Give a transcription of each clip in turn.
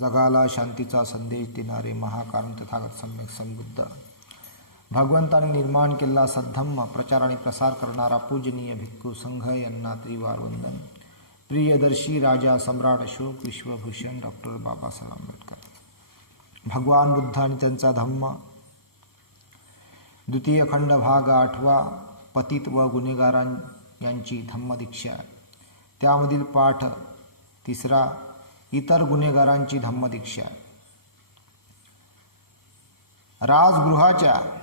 जगाला शांतीचा संदेश देणारे महाकारण तथागत सम्यक संबुद्ध भगवंताने निर्माण केलेला सद्धम्म प्रचार आणि प्रसार करणारा पूजनीय भिक्खू संघ यांना त्रिवार वंदन प्रियदर्शी राजा सम्राट अशोक विश्वभूषण डॉक्टर बाबासाहेब आंबेडकर. भगवान बुद्ध आणि त्यांचा धम्म. द्वितीय खंड भाग आठवा पतित व गुन्हेगारां यांची धम्मदीक्षा. त्यामधील पाठ तिसरा इतर गुन्हेगारांची धम्मदीक्षा. राजगृहाच्या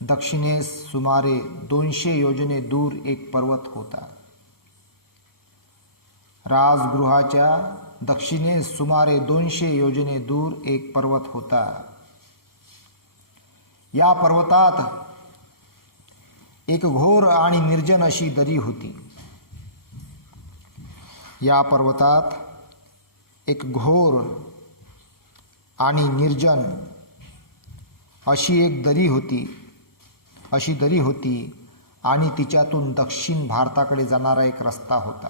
दक्षिणेस सुमारे दोनशे योजने दूर एक पर्वत होता. राजगृहाच्या दक्षिणेस सुमारे दोनशे योजने दूर एक पर्वत होता. या पर्वतात एक घोर आणि निर्जन अशी दरी होती. या पर्वतात एक घोर आणि निर्जन अशी एक दरी होती. अशी दरी होती आणि तिच्यातून दक्षिण भारताकडे जाणारा एक रस्ता होता.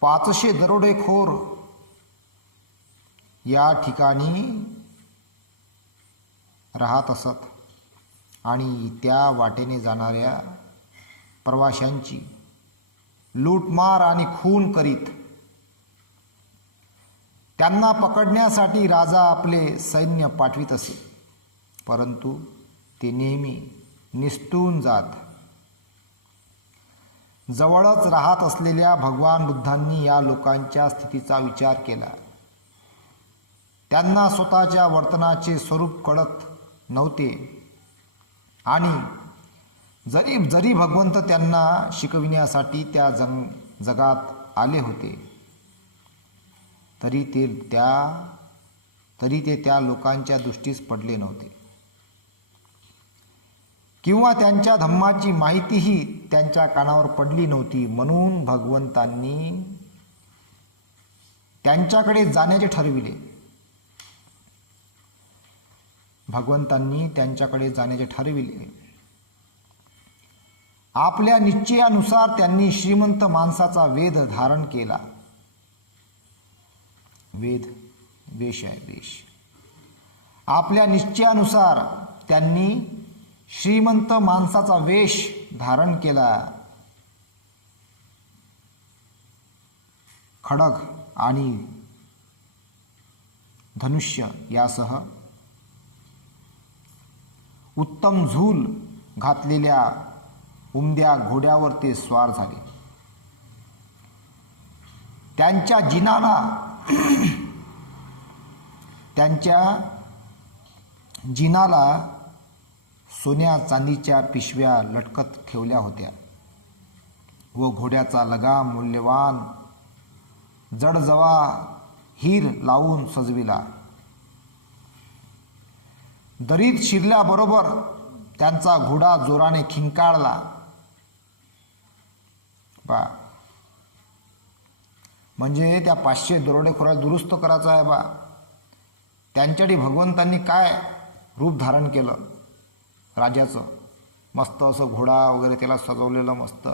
पाचशे दरोडेखोर या ठिकाणी राहत असत आणि त्या वाटेने जाणाऱ्या प्रवाशांची लूटमार आणि खून करीत त्यांना पकडण्यासाठी राजा आपले सैन्य पाठवित असे. परंतु ते नेहमी निसटून जात. जवळच राहत असलेल्या भगवान बुद्धांनी या लोकांच्या स्थितीचा विचार केला. त्यांना स्वतःच्या वर्तनाचे स्वरूप कळत नव्हते. आणि जरी जरी भगवंत त्यांना शिकविण्यासाठी त्या जंग जगात आले होते तरी ते त्या तरी ते त्या लोकांच्या दृष्टीस पडले नव्हते. किंवा त्यांच्या धम्माची माहितीही त्यांच्या कानावर पडली नव्हती. म्हणून भगवंतांनी त्यांच्याकडे जाण्याचे ठरविले. भगवंतांनी त्यांच्याकडे जाण्याचे ठरविले. आपल्या निश्चयानुसार त्यांनी श्रीमंत माणसाचा वेद धारण केला. वेद वेश आहे वेश. आपल्या निश्चयानुसार त्यांनी श्रीमंत माणसाचा वेश धारण केला. खडग आणि धनुष्य यासह उत्तम झूल घातलेल्या उमद्या घोड्यावर ते स्वार झाले. त्यांच्या जिनाला त्यांच्या जिनाला सोन्या चांदीच्या पिशव्या लटकत ठेवल्या होत्या. व घोड्याचा लगाम मूल्यवान जडजवा हीर लावून सजविला. दरीत शिरल्याबरोबर त्यांचा घोडा जोराने खिंकाळला. बा म्हणजे त्या पाचशे दरोडेखोराला दुरुस्त करायचं आहे बा. त्यांच्यासाठी भगवंतांनी काय रूप धारण केलं? राजाचं. मस्त असं घोडा वगैरे त्याला सजवलेलं मस्त.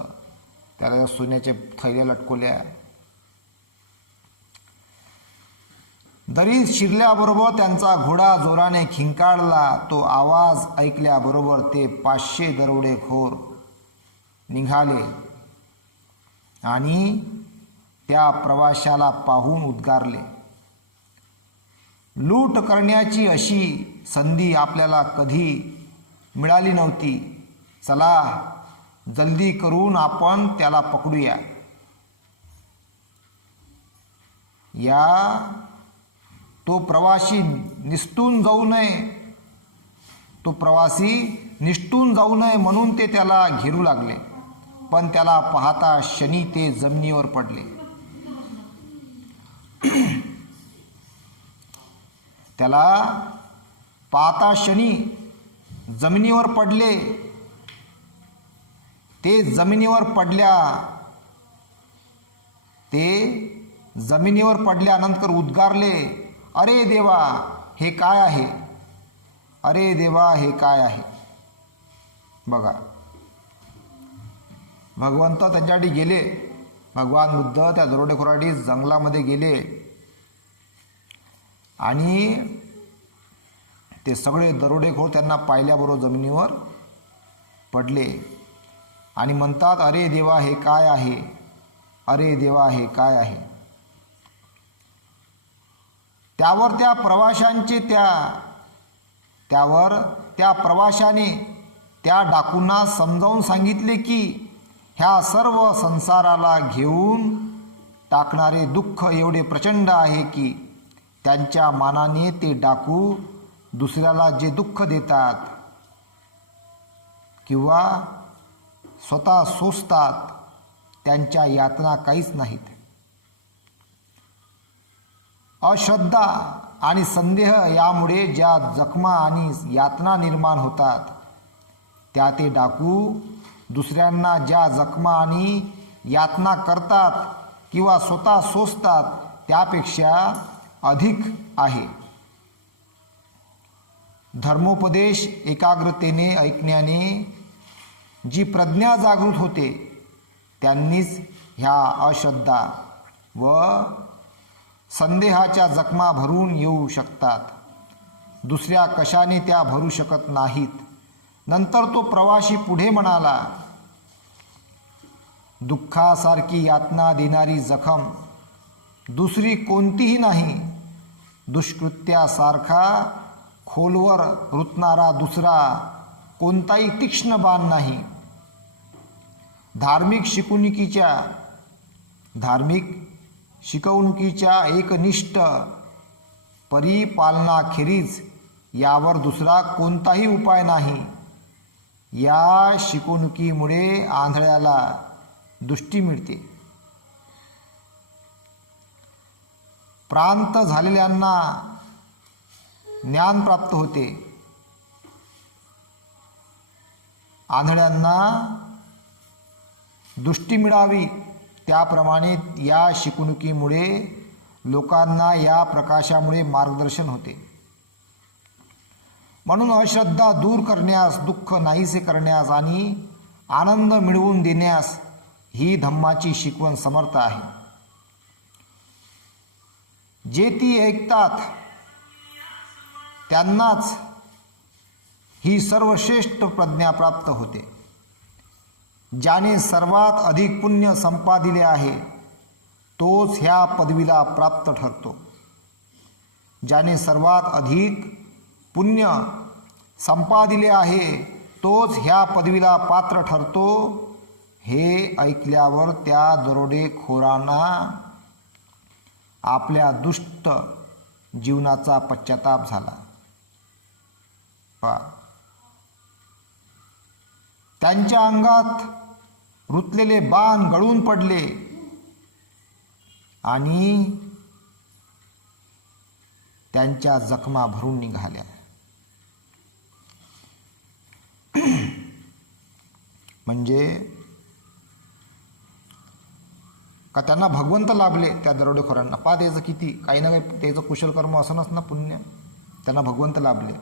त्याला सोन्याचे थैल्या लटकवल्या. दरी शिरल्याबरोबर त्यांचा घोडा जोराने खिंकाळला. तो आवाज ऐकल्याबरोबर ते पाचशे दरोडेखोर निघाले. आणि त्या प्रवाशाला पाहून उद्गारले. लूट करण्याची अशी संधी आपल्याला कधी मिळाली नव्हती. चला जल्दी करून आपण त्याला पकडूया. या तो प्रवासी निसटून जाऊ नये. तो प्रवासी निष्ठून जाऊ नये म्हणून ते त्याला घेरू लागले. पण त्याला पाहता शनी ते जमिनीवर पडले. त्याला पाहता शनी जमिनीवर पडले. ते जमिनीवर पडल्या. ते जमिनीवर पडल्यानंतर उद्गारले अरे देवा हे काय आहे? अरे देवा हे काय आहे? बघा. भगवंत त्यांच्यासाठी गेले. भगवान बुद्ध त्या दरोडेखोराडी जंगलामध्ये गेले. आणि ते सगळे दरोडेखोर त्यांना पाहिल्याबरोबर जमिनीवर पडले. आणि म्हणतात अरे देवा हे काय आहे? अरे देवा हे काय आहे? त्यावर त्या प्रवाशांचे त्या त्यावर त्या प्रवाशाने त्या डाकूंना समजावून सांगितले की ह्या सर्व संसाराला घेऊन टाकणारे दुःख एवढे प्रचंड आहे की त्यांच्या मानाने ते डाकू दुसऱ्याला जे दुःख देतात किंवा स्वतः सोसतात त्यांच्या यातना काहीच नाहीत. अश्रद्धा आणि संदेह यामुळे ज्या जखमा आणि यातना निर्माण होतात त्या ते डाकू दुसऱ्यांना ज्या जखमा आणि यातना करतात किंवा स्वतः सोसतात त्यापेक्षा अधिक आहे. धर्मोपदेश एकाग्रतेने ऐकण्याने जी प्रज्ञा जागृत होते त्यांनीच ह्या अश्रद्धा व संदेहाच्या जखमा भरून येऊ शकतात. दुसऱ्या कशाने त्या भरू शकत नाहीत? नंतर तो प्रवासी पुढे म्हणाला दुःखासारखी यातना देणारी जखम दुसरी कोणतीही नाही. दुष्कृत्यासारखा खोलवर रुतणारा दुसरा कोणताही तीक्ष्ण बाण नाही. धार्मिक शिकवणुकीच्या धार्मिक शिकवणुकीच्या एकनिष्ठ परिपालनाखेरीज यावर दुसरा कोणताही उपाय नाही. या शिकवणुकीमुळे आंधळ्याला दृष्टी मिळते. प्रांत झालेल्यांना ज्ञान प्राप्त होते. आंधळ्यांना दृष्टी मिळावी. त्याप्रमाणे या शिकवणुकीमुळे लोकांना या प्रकाशामुळे मार्गदर्शन होते. म्हणून अश्रद्धा दूर करण्यास दुःख नाहीसे करण्यास आणि आनंद मिळवून देण्यास ही धम्माची शिकवण समर्थ आहे. जे ती ऐकतात त्यांनाच ही सर्वश्रेष्ठ प्रज्ञा प्राप्त होते. ज्याने सर्वात अधिक पुण्य संपादिले आहे तोच ह्या पदवीला प्राप्त ठरतो. ज्याने सर्वात अधिक पुण्य संपादिले आहे तोच ह्या पदवीला पात्र ठरतो हे ऐकल्यावर त्या दरोडेखोरांना आपल्या दुष्ट जीवनाचा पश्चाताप झाला. त्यांच्या अंगात रुतलेले बाण गळून पडले आणि त्यांच्या जखमा भरून निघाल्या. म्हणजे का त्यांना भगवंत लाभले त्या दरोडेखोरांना? पा त्याचं किती? काही ना काही त्याचं कुशल कर्म असणच ना पुण्य. त्यांना भगवंत लाभले.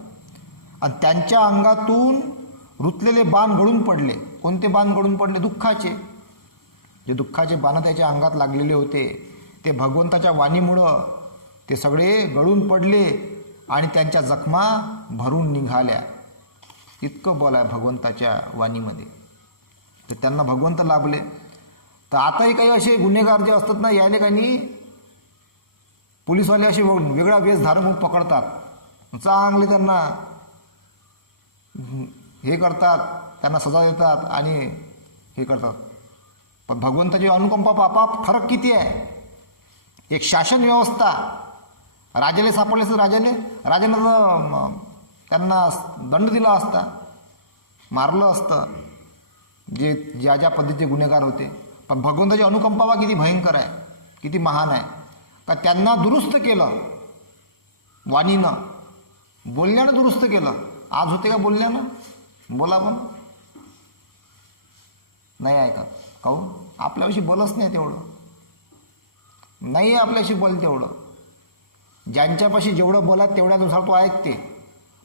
आणि त्यांच्या अंगातून रुतलेले बाण गळून पडले. कोणते बाण गळून पडले? दुःखाचे. जे दुःखाचे बाणं त्याच्या अंगात लागलेले होते ते भगवंताच्या वाणीमुळं ते सगळे गळून पडले आणि त्यांच्या जखमा भरून निघाल्या. इतकं बल आहे भगवंताच्या वाणीमध्ये. तर त्यांना भगवंत लाभले. तर आताही काही असे गुन्हेगार जे असतात ना यायले काही नाही. पोलीसवाले असे वेगळा वेश धारण म्हणून पकडतात. चांगले त्यांना हे करतात त्यांना सजा देतात आणि हे करतात. पण भगवंताची अनुकंपा बापा फरक किती आहे? एक शासन व्यवस्था. राजाने सापडले तर राजाने राजाने तर त्यांना दंड दिला असता मारलं असतं. जे ज्या ज्या पद्धतीचे गुन्हेगार होते. पण भगवंताची अनुकंपा बा किती भयंकर आहे किती महान आहे. का त्यांना दुरुस्त केलं वाणीनं बोलण्यानं दुरुस्त केलं. आज होते का बोलण्यानं? बोला पण. नाही ऐकत काहून आपल्याविषयी बोलच नाही तेवढं. नाही आहे आपल्याशी बोल तेवढं. ज्यांच्यापाशी जेवढं बोला तेवढ्यानुसार तो ऐकते.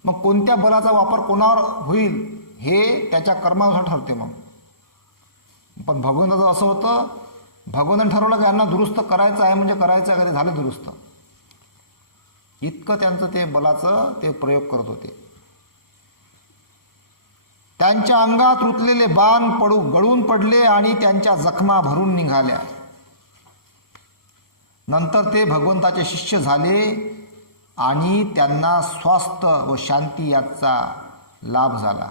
मग कोणत्या बलाचा वापर कोणावर होईल हे त्याच्या कर्मानुसार ठरते मग. पण भगवंताचं असं होतं भगवंताने ठरवलं की यांना दुरुस्त करायचं आहे म्हणजे करायचं आहे कधी झालं दुरुस्त. इतकं त्यांचं ते बलाचं ते प्रयोग करत होते. त्यांच्या अंगात रुतलेले बाण पडू गळून पडले आणि त्यांच्या जखमा भरून निघाल्या. नंतर ते भगवंताचे शिष्य झाले आणि त्यांना स्वास्थ्य व शांती याचा लाभ झाला.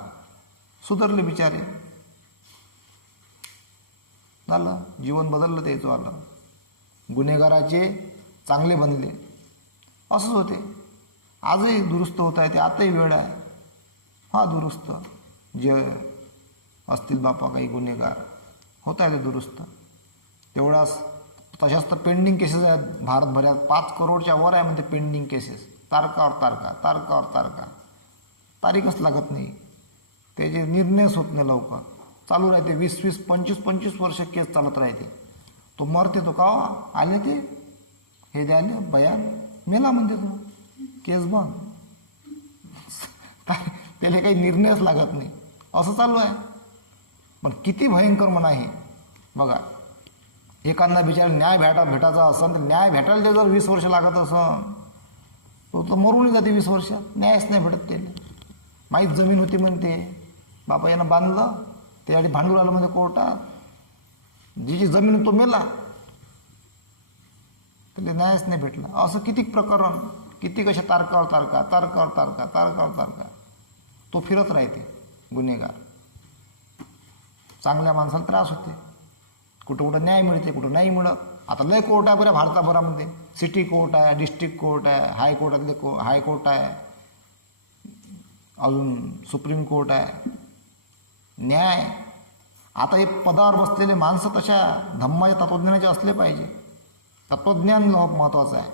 सुधारले बिचारे. झालं जीवन बदललं त्याचं आलं. गुन्हेगाराचे चांगले बनले. असंच होते. आजही दुरुस्त होत आहे ते आताही वेळ आहे. हा दुरुस्त. जे असतील बापा काही गुन्हेगार होत आहे ते दुरुस्त. तेवढाच तशाच तर पेंडिंग केसेस आहेत भारतभरात. पाच करोडच्या वर आहे म्हणते पेंडिंग केसेस तारकावर तारका तारकावर तारका. तारीखच लागत नाही. त्याचे निर्णयच होत नाही लवकर. चालू राहते. वीस वीस पंचवीस पंचवीस वर्ष केस चालत राहते. तो मरते तो का आले ते? हे द्यायला बयान मेला म्हणते तो. केस बंद काय त्याला काही निर्णयच लागत नाही. असं चालू आहे. पण किती भयंकर म्हणा हे. बघा. एखादा बिचारा न्याय भेटा भेटायचा असन तर न्याय भेटायला ते जर वीस वर्ष लागत असन तो तर मरूनही जाते वीस वर्ष न्यायच नाही भेटत त्याला. माहीत जमीन होती म्हणते. बापा यानं बांधलं. त्यासाठी भांडून आलं म्हणजे कोर्टात. जी जी जमीन तो मेला त्याला न्यायच नाही भेटला. असं किती प्रकरण किती कशा तारकावर तारका तारकावर तारका तारकावर तारका. तो फिरत राहते गुन्हेगार. चांगल्या माणसाला त्रास होते. कुठं कुठं न्याय मिळते कुठं नाही मिळत. आता लय कोर्ट आहे बरं भारताभरामध्ये. सिटी कोर्ट आहे डिस्ट्रिक्ट कोर्ट आहे हायकोर्टातले को हायकोर्ट आहे. अजून सुप्रीम कोर्ट आहे. न्याय. आता हे पदावर बसलेले माणसं तशा धम्माच्या तत्वज्ञानाचे असले पाहिजे. तत्वज्ञान महत्त्वाचं आहे.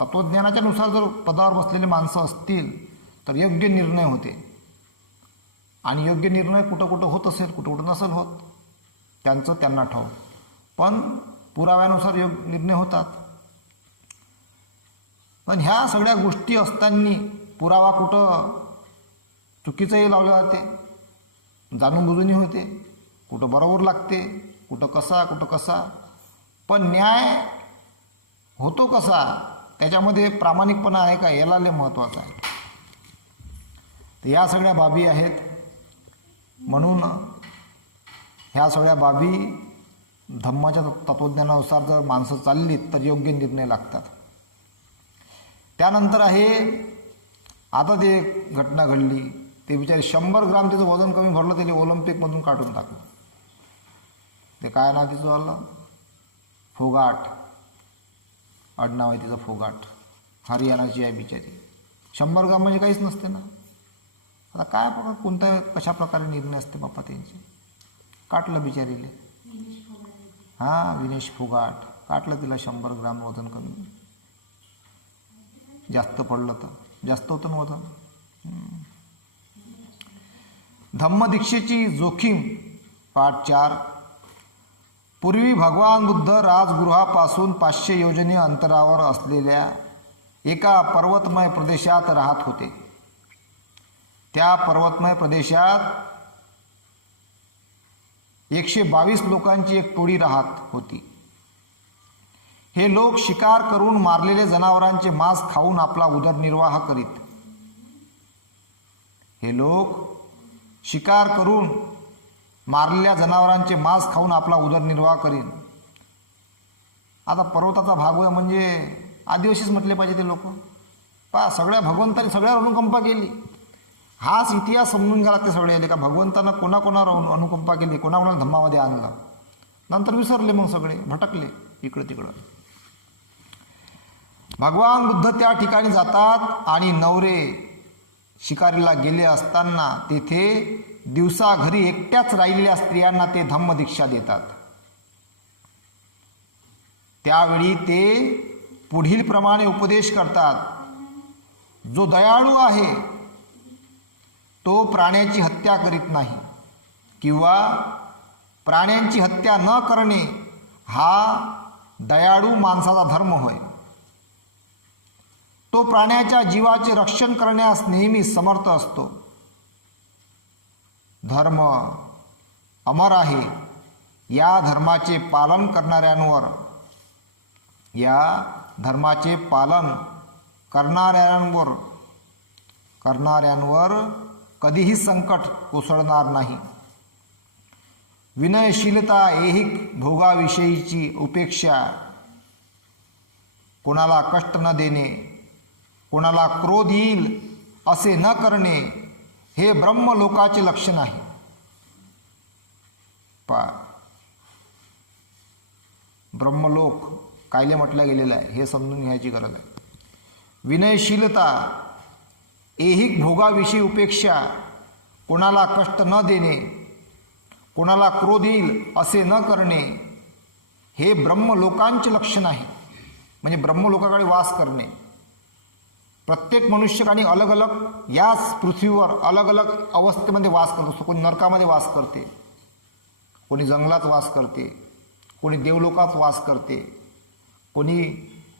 तत्वज्ञानाच्या नुसार जर पदावर बसलेले माणसं असतील तर योग्य निर्णय होते. आणि योग्य निर्णय कुठं कुठं होत असेल कुठं कुठं नसेल होत त्यांचं त्यांना ठाव पण पुराव्यानुसार योग्य निर्णय होतात. पण ह्या सगळ्या गोष्टी असताना पुरावा कुठं चुकीचंही लावलं जाते. जाणूनबुजूनही होते. कुठं बरोबर लागते कुठं कसा कुठं कसा. पण न्याय होतो कसा त्याच्यामध्ये प्रामाणिकपणा आहे का याला लय महत्त्वाचं आहे. तर या सगळ्या बाबी आहेत. म्हणून ह्या सगळ्या बाबी धम्माच्या तत्त्वज्ञानानुसार जर माणसं चाललीत तर योग्य निर्णय लागतात. त्यानंतर आहे आता ते एक घटना घडली ते बिचारे शंभर ग्राम त्याचं वजन कमी भरलं त्याने ऑलिम्पिकमधून काढून टाकलं. ते काय नाव तिचं आलं फोगाट. आडनाव आहे तिचं फोगाट. हरियाणाची आहे बिचारी. शंभर ग्राम म्हणजे काहीच नसते ना. आता काय बघा कोणत्या कशा प्रकारे निर्णय असते बाप्पा त्यांचे? काटलं बिचारीले. हां विनेश फुगाट. काटलं तिला शंभर ग्राम वजन कमी. जास्त पडलं तर. जास्त होतं ना वजन? धम्मदीक्षेची जोखीम पाठ चार. पूर्वी भगवान बुद्ध राजगृहापासून पाचशे योजने अंतरावर असलेल्या एका पर्वतमय प्रदेशात राहत होते. त्या पर्वतमय प्रदेशात एकशे बावीस लोकांची एक टोळी राहत होती. हे लोक शिकार करून मारलेले जनावरांचे मांस खाऊन आपला उदरनिर्वाह करीत. हे लोक शिकार करून मारलेल्या जनावरांचे मांस खाऊन आपला उदरनिर्वाह करीन. आता पर्वताचा भाग होय म्हणजे आदिवासीच म्हटले पाहिजे ते लोक. पा सगळ्या भगवंताने सगळ्यावर अनुकंपा केली. हाच इतिहास समजून घ्याला ते सगळे का भगवंतानं कोणाकोणावर अनु अनुकंपा केली? कोणाकोणाला धम्मामध्ये आणलं नंतर विसरले मग सगळे भटकले इकडं तिकडं. भगवान बुद्ध त्या ठिकाणी जातात आणि नवरे शिकारीला गेले असताना तेथे दिवसा घरी एकट्याच राहिलेल्या स्त्रियांना ते धम्मदीक्षा देतात. त्यावेळी ते पुढील प्रमाणे उपदेश करतात. जो दयाळू आहे तो प्राण्याची हत्या करीत नाही किंवा प्राण्यांची हत्या न करणे हा दयाळू माणसाचा धर्म होय. तो प्राण्याच्या जीवाचे रक्षण करण्यास नेहमी समर्थ असतो. धर्म अमर आहे. या धर्माचे पालन करणाऱ्यांवर या धर्माचे पालन करणाऱ्यांवर करणाऱ्यांवर कधीही संकट कोसळणार नाही. विनयशीलता ऐहिक भोगाविषयीची उपेक्षा कोणाला कष्ट न देणे कोणाला क्रोध येईल असे न करणे हे ब्रह्मलोकाचे लक्षण आहे. पा ब्रह्मलोक कायले म्हटलं गेलेलं आहे हे समजून घ्यायची गरज आहे. विनयशीलता ऐहिक भोगाविषयी उपेक्षा कोणाला कष्ट न देणे कोणाला क्रोध येईल असे न करणे हे ब्रह्मलोकांचे लक्षण आहे. म्हणजे ब्रह्मलोकाकडे वास करणे. प्रत्येक मनुष्यकाने अलग अलग याच पृथ्वीवर अलग अलग अवस्थेमध्ये वास करत असतो. कोणी नरकामध्ये वास करते कोणी जंगलात वास करते कोणी देवलोकात वास करते कोणी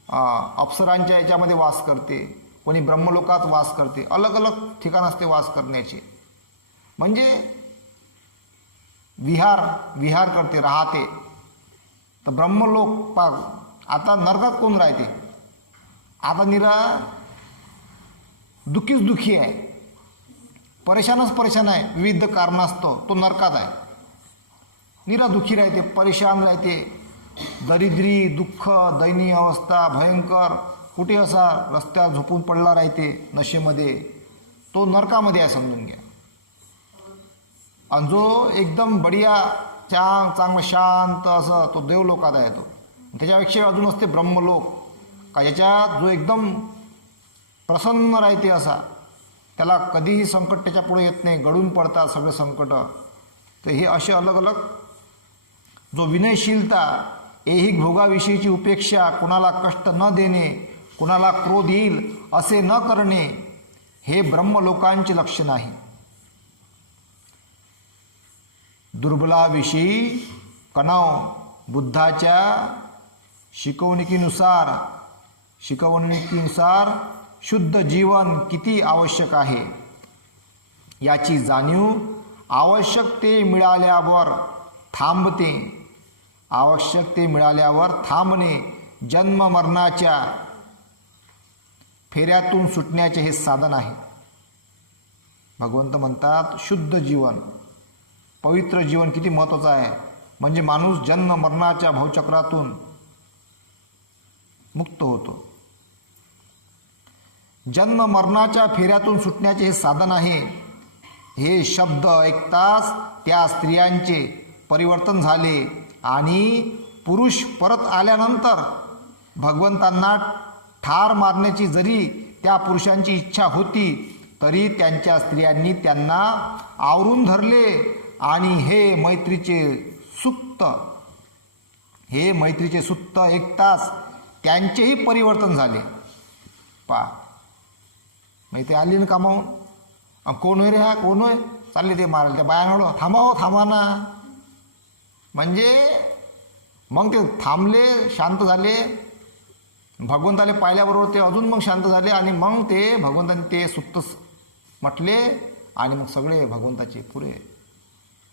अप्सरांच्या याच्यामध्ये वास करते कोणी ब्रह्मलोकात वास करते. अलग अलग ठिकाण असते वास करण्याचे. म्हणजे विहार विहार करते राहते. तर ब्रह्मलोक पा आता नरकात कोण राहते? आता निरा दुःखीच दुःखी आहे. परेशानच परेशान आहे. विविध कारणास्तव तो नरकात आहे. निरा दुःखी राहते परेशान राहते. दरिद्री दुःख दयनीय अवस्था भयंकर. कुठे असा रस्त्यावर झोपून पडला राहते नशेमध्ये. तो नरकामध्ये आहे समजून घ्या. आणि जो एकदम बढिया चांग चांगलं शांत असं तो देवलोकात आहे तो. त्याच्यापेक्षा अजून असते ब्रह्मलोक. का ज्याच्यात जो एकदम प्रसन्न राहते असा. त्याला कधीही संकट त्याच्या पुढे येत नाही गळून पडतात सगळे संकट. तर हे असे अलग अलग जो विनयशीलता ऐहिक भोगाविषयीची उपेक्षा कुणाला कष्ट न देणे कुणाला क्रोध येईल असे न करणे हे ब्रह्मलोकांचे लक्ष नाही दुर्बलाविषयी कणाव बुद्धाच्या शिकवणुकीनुसार शिकवणुकीनुसार शुद्ध जीवन किती आवश्यक आहे? याची जाणीव आवश्यक ते मिळाल्यावर थांबते. आवश्यक ते मिळाल्यावर थांबणे जन्म मरणाच्या फेऱ्यातून सुटण्याचे हे साधन आहे. भगवंत म्हणतात शुद्ध जीवन पवित्र जीवन किती महत्त्वाचं आहे. म्हणजे माणूस जन्म मरणाच्या भावचक्रातून मुक्त होतो. जन्म मरणाच्या फेऱ्यातून सुटण्याचे हे साधन आहे. हे शब्द ऐकताच त्या स्त्रियांचे परिवर्तन झाले आणि पुरुष परत आल्यानंतर भगवंतांना ठार मारण्याची जरी त्या पुरुषांची इच्छा होती तरी त्यांच्या स्त्रियांनी त्यांना आवरून धरले आणि हे मैत्रीचे सुप्त हे मैत्रीचे सुप्त ऐकताच त्यांचेही परिवर्तन झाले. पा मग ते आली ना कामावून अ, कोण होय रे हा? कोण होय? चालले ते मारायला. त्या बायांकडं थांबा हो थांबा ना. म्हणजे मग ते थांबले शांत झाले. भगवंताले पाहिल्याबरोबर ते अजून मग शांत झाले आणि मग ते भगवंताने ते सुप्त म्हटले आणि मग सगळे भगवंताचे पुरे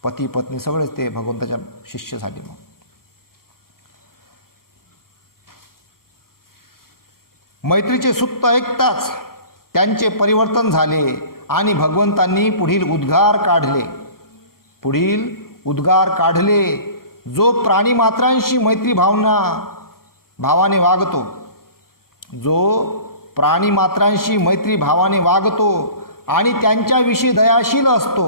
पती पत्नी सगळेच ते भगवंताच्या शिष्य झाले मग. मैत्रीचे सुप्त ऐकताच त्यांचे परिवर्तन झाले आणि भगवंतांनी पुढील उद्गार काढले. पुढील उद्गार काढले जो प्राणी मात्रांशी मैत्री भावना भावाने वागतो. जो प्राणी मात्रांशी मैत्री भावाने वागतो आणि त्यांच्याविषयी दयाशील असतो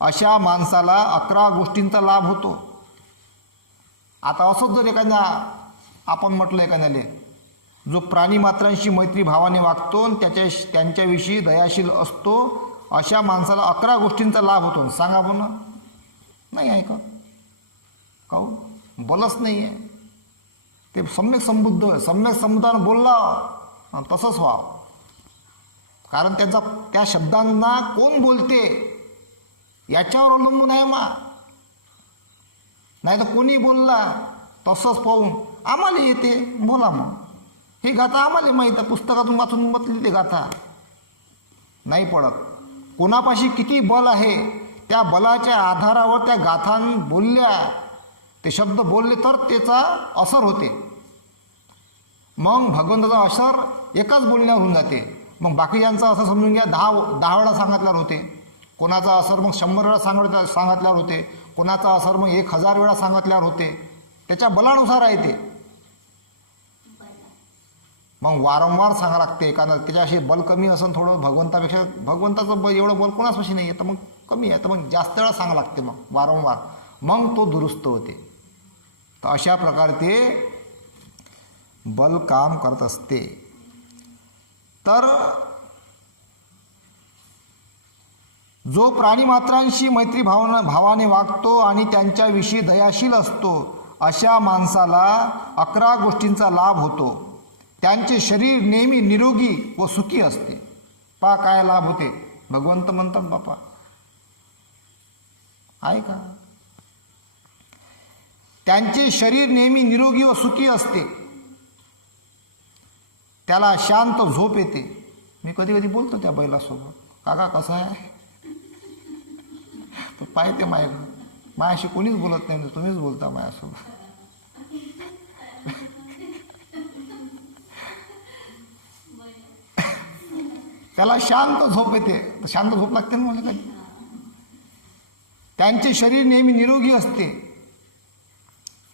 अशा माणसाला अकरा गोष्टींचा लाभ होतो. आता असंच जर एखाद्या आपण म्हटलं एखाद्याला जो प्राणी मात्रांशी मैत्री भावाने वागतो आणि त्याच्या त्यांच्याविषयी दयाशील असतो अशा माणसाला अकरा गोष्टींचा लाभ होतो. सांगा पण नाही आहे का काहून बोलच नाही आहे ते सम्यक संबुद्ध सम्यक संबुद्धानं बोलला तसंच व्हावं कारण त्यांचा त्या शब्दांना कोण बोलते? याच्यावर अवलंबून आहे मा. नाही तर कोणी बोलला तसंच पाहून आम्हाला येते. बोला मग. ही गाथा आम्हाला माहीत आहे. पुस्तकातून वाचून म्हटली ते गाथा. नाही पडत. कोणापाशी किती बल आहे त्या बलाच्या आधारावर त्या गाथां बोलल्या. ते शब्द बोलले तर त्याचा असर होते. मग भगवंताचा असर एकाच बोलण्यावर होऊन जाते. मग बाकीच्यांचा असं समजून घ्या दहा दहा वेळा सांगितल्यावर होते. कोणाचा असर मग शंभर वेळा सांगत सांगितल्यावर होते. कोणाचा असर मग एक हजार वेळा सांगितल्यावर होते. त्याच्या बलानुसार आहे ते. मग वारंवार सांगा लागते एखादा त्याच्याशी बल कमी असून थोडं भगवंतापेक्षा भगवंताचं बल एवढं बल कोणापाशी नाही आहे तर मग कमी आहे. तर मग जास्त वेळा सांगा लागते मग वारंवार. मग तो दुरुस्त होते. तर अशा प्रकारे ते बल काम करत असते. तर जो प्राणीमात्रांशी मैत्री भावना भावाने वागतो आणि त्यांच्याविषयी दयाशील असतो अशा माणसाला अकरा गोष्टींचा लाभ होतो. त्यांचे शरीर नेहमी निरोगी व सुखी असते. पा काय लाभ होते? भगवंत म्हणतात बापा. आहे का? त्यांचे शरीर नेहमी निरोगी व सुखी असते. त्याला शांत झोप येते. मी कधी कधी बोलतो त्या बैलासोबत काका कसं आहे? तर पाहिजे माय मायाशी कोणीच बोलत नाही तुम्हीच बोलता मायासोबत. त्याला शांत झोप येते. तर शांत झोप लागते ना मला कधी? त्यांचे शरीर नेहमी निरोगी असते.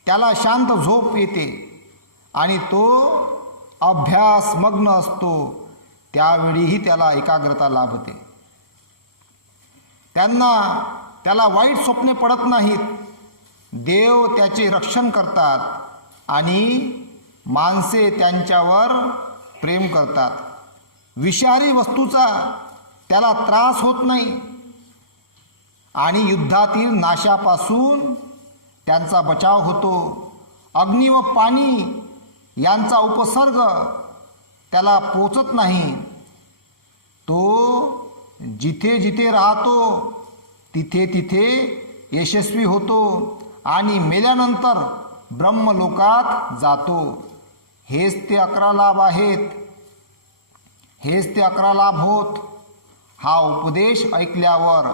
त्याला शांत झोप येते. आणि तो अभ्यास मग्न असतो. त्यावेळीही त्याला एकाग्रता लाभते. त्यांना त्याला वाईट स्वप्ने पडत नाहीत. देव त्याचे रक्षण करतात आणि माणसे त्यांच्यावर प्रेम करतात. विषारी वस्तूचा त्याला त्रास होत नाही. आणि युद्धातील नाशापासून त्यांचा बचाव होतो. अग्नी व पाणी यांचा उपसर्ग त्याला पोचत नाही. तो जिथे जिथे राहतो तिथे तिथे यशस्वी होतो आणि मेल्यानंतर ब्रह्मलोकात जातो. हेच ते अकरा लाभ आहेत. हेच ते अकरा लाभ होत. हा उपदेश ऐकल्यावर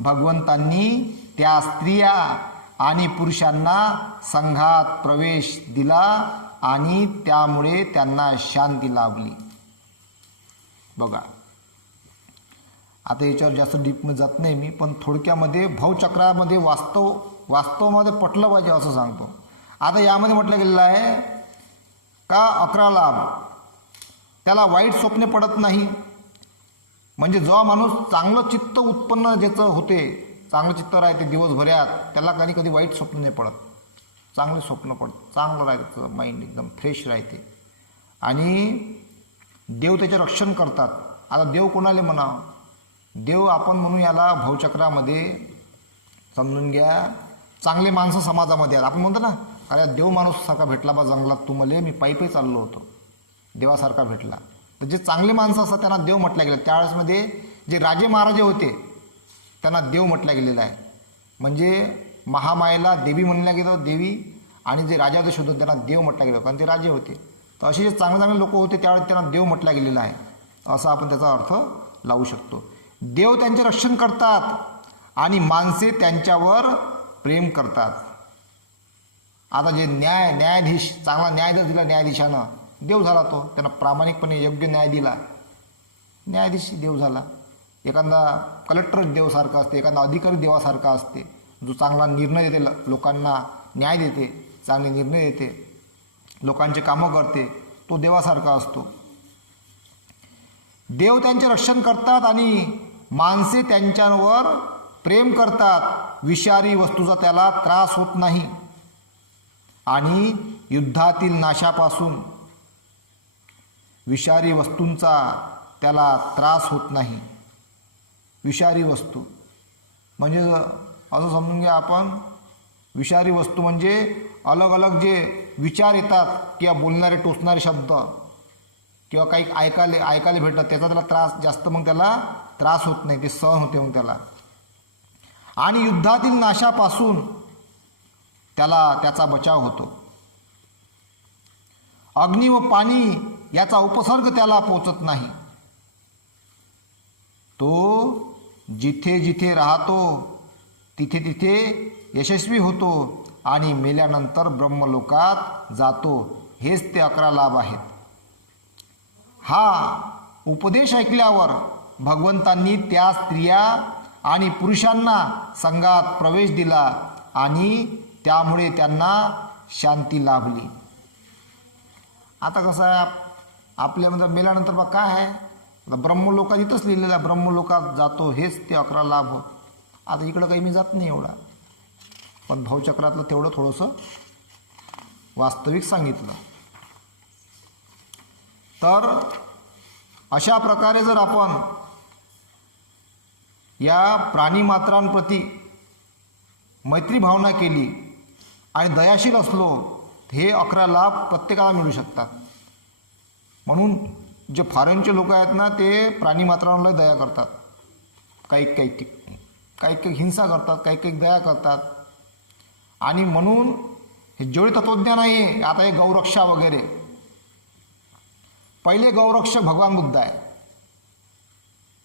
भगवंतांनी त्या स्त्रिया आणि पुरुषांना संघात प्रवेश दिला आणि त्यामुळे त्यांना शांती लाभली. बघा आता याच्यावर जास्त डीपमध्ये जात नाही मी पण थोडक्यामध्ये भावचक्रामध्ये वास्तव वास्तवमध्ये पटलं पाहिजे असं सांगतो. आता यामध्ये म्हटलं गेलेलं आहे का अकरा लाभ? त्याला वाईट स्वप्ने पडत नाही. म्हणजे जेव्हा माणूस चांगलं चित्त उत्पन्न ज्याचं होते चांगलं चित्त राहते दिवसभरात त्याला कधी कधी वाईट स्वप्न नाही पडत. चांगले स्वप्न पडत चांगलं राहतं माइंड एकदम फ्रेश राहते. आणि देव त्याचे रक्षण करतात. आता देव कोणाला म्हणा देव आपण म्हणून याला भावचक्रामध्ये समजून घ्या. चांगले माणसं समाजामध्ये आहेत. आपण म्हणतो ना अरे देव माणूस सारखा भेटला बा जंगलात तुम्हाला मी पायी चाललो होतो. देवासारखा भेटला. तर जे चांगले माणसं असतात त्यांना देव म्हटलं गेलं. त्यावेळेसमध्ये जे राजे महाराजे होते त्यांना देव म्हटलं गेलेलं आहे. म्हणजे महामायेला देवी म्हणल्या गेलं देवी आणि जे राजादेश होते त्यांना देव म्हटलं गेलं कारण ते राजे होते. तर असे जे चांगले चांगले लोक होते त्यावेळेस त्यांना देव म्हटलं गेलेलं आहे. असा आपण त्याचा अर्थ लावू शकतो. देव त्यांचे रक्षण करतात आणि माणसे त्यांच्यावर प्रेम करतात. आता जे न्याय न्यायाधीश चांगला न्याय जर दिला न्यायाधीशानं देव झाला तो. त्यांना प्रामाणिकपणे योग्य न्याय दिला. न्यायाधीश देव झाला. एखादा कलेक्टर देवासारखा असते एखादा अधिकारी देवासारखा असते जो चांगला निर्णय देते लोकांना न्याय देते चांगले निर्णय देते लोकांचे कामं करते तो देवासारखा असतो. देव त्यांचे रक्षण करतात आणि माणसे त्यांच्यावर प्रेम करतात. विषारी वस्तूचा त्याला त्रास होत नाही. आणि युद्धातील नाशापासून विषारी वस्तूंचा त्याला त्रास होत नाही. विषारी वस्तू. म्हणजे असं समजून घ्या आपण. विषारी वस्तू म्हणजे अलग अलग जे विचार येतात किंवा बोलणारे टोचणारे शब्द किंवा काही ऐकायला ऐकायला भेटतात त्याचा त्याला त्रास जास्त मग त्याला त्रास होत नाही ते सहन होते मग त्याला. आणि युद्धातील नाशापासून त्याला त्याचा बचाव होतो. अग्नी व पाणी याचा उपसर्ग त्याला पोचत नाही. तो जिथे जिथे राहतो तिथे तिथे यशस्वी होतो आणि मेल्यानंतर ब्रह्मलोकात जातो. हेच ते अकरा लाभ आहेत. हा उपदेश ऐकल्यावर भगवंतांनी त्या स्त्रिया आणि पुरुषांना संघात प्रवेश दिला आणि त्यामुळे त्यांना शांती लाभली. आता कसं आपल्या म्हणजे मेल्यानंतर बा काय आहे? आता ब्रह्मलोकात इथंच लिहिलेलं आहे ब्रह्मलोकात जातो हेच ते अकरा लाभ. हो आता इकडं काही मी जात नाही एवढा. पण भावचक्रातलं तेवढं थोडंसं वास्तविक सांगितलं. तर अशा प्रकारे जर आपण या प्राणीमात्रांप्रती मैत्री भावना केली आणि दयाशील असलो हे अकरा लाभ प्रत्येकाला मिळू शकतात. म्हणून जे फॉरेनचे लोक आहेत ना ते प्राणीमात्रांना दया करतात. काही काही काही काही हिंसा करतात काही काही दया करतात. आणि म्हणून हे जेवढे तत्वज्ञान आहे आता हे गौरक्षा वगैरे. पहिले गौरक्ष भगवान बुद्ध आहे.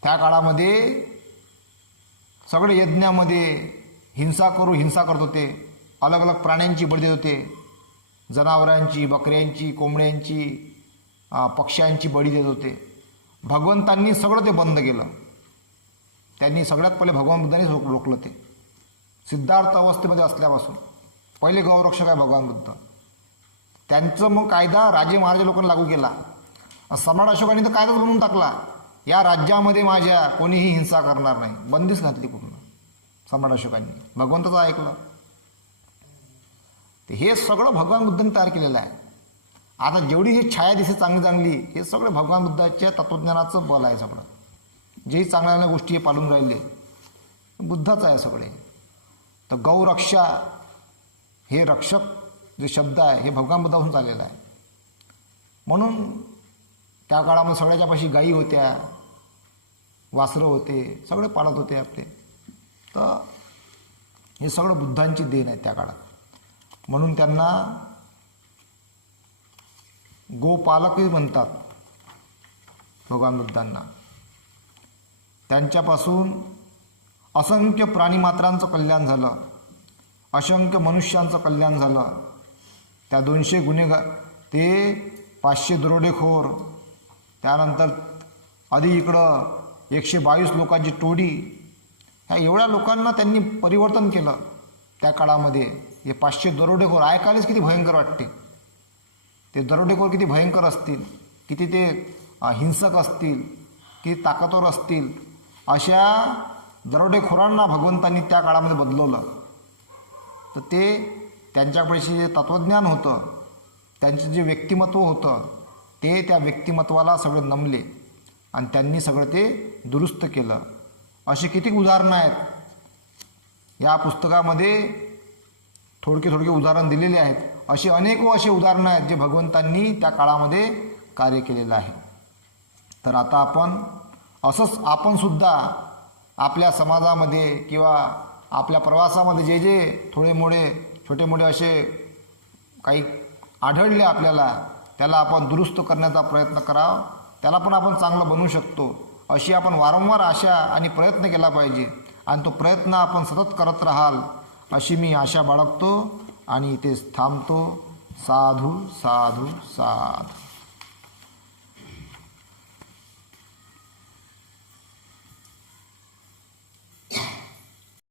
त्या काळामध्ये सगळे यज्ञामध्ये हिंसा करू हिंसा करत होते. अलग अलग प्राण्यांची बळी देत होते. जनावरांची बकऱ्यांची कोंबड्यांची पक्ष्यांची बळी देत होते. भगवंतांनी सगळं ते बंद केलं. त्यांनी सगळ्यात पहिले भगवान बुद्धांनीच रोक रोखलं ते. सिद्धार्थ अवस्थेमध्ये असल्यापासून. पहिले गौरक्षक आहे भगवान बुद्ध. त्यांचं मग कायदा राजे महाराजा लोकांनी लागू केला. सम्राट अशोकाने तर कायदाच बनवून टाकला. या राज्यामध्ये माझ्या कोणीही हिंसा करणार नाही. बंदीच घातली पूर्ण. सम्राट अशोकांनी. भगवंताचं ऐकलं. ते हे सगळं भगवान बुद्धांनी तयार केलेलं आहे. आता जेवढी ही छाया दिसे चांगली चांगली हे सगळं भगवान बुद्धाच्या तत्त्वज्ञानाचं बल आहे सगळं. जेही चांगल्या चांगल्या गोष्टी हे पालून राहिले बुद्धाचं आहे सगळे. तर गौरक्षा हे रक्षक जे शब्द आहे हे भगवान बुद्धापासून चाललेलं आहे. म्हणून त्या काळामध्ये सगळ्याच्या पाशी गायी होत्या वासरं होते सगळे पाळत होते आपले. तर हे सगळं बुद्धांची देण आहे त्या काळात. म्हणून त्यांना गोपालकही म्हणतात भगवान बुद्धांना त्यांच्यापासून असंख्य प्राणीमात्रांचं कल्याण झालं असंख्य मनुष्यांचं कल्याण झालं. त्या दोनशे गुन्हेगार ते पाचशे दरोडेखोर त्यानंतर आधी इकडं एकशे बावीस लोकांची टोडी ह्या एवढ्या लोकांना त्यांनी परिवर्तन केलं त्या काळामध्ये. हे पाचशे दरोडेखोर ऐकायलाच किती भयंकर वाटते. ते दरोडेखोर किती भयंकर असतील किती ते हिंसक असतील किती ताकदवर असतील अशा दरोडेखोरांना भगवंतांनी त्या काळामध्ये बदलवलं. तर ते त्यांच्याकडेशी जे तत्त्वज्ञान होतं त्यांचं जे व्यक्तिमत्व होतं ते त्या व्यक्तिमत्वाला सगळं नमले आणि त्यांनी सगळं ते दुरुस्त केलं. अशी किती उदाहरणं आहेत. या पुस्तकामध्ये थोडके थोडके उदाहरण दिलेले आहेत. अशी अनेको असे उदाहरणं आहेत जे भगवंतांनी त्या काळामध्ये कार्य केलेलं आहे. तर आता आपण असंच आपणसुद्धा आपल्या समाजामध्ये किंवा आपल्या प्रवासामध्ये जे जे थोडे मोठे छोटे मोठे असे काही आढळले आपल्याला त्याला आपण दुरुस्त करण्याचा प्रयत्न करावा. त्याला पण आपण चांगलं बनवू शकतो. अशी आपण वारंवार आशा आणि प्रयत्न केला पाहिजे. आणि तो प्रयत्न आपण सतत करत राहाल अशी मी आशा बाळगतो. आणि इथेच थांबतो साधू साधू साधू Yeah.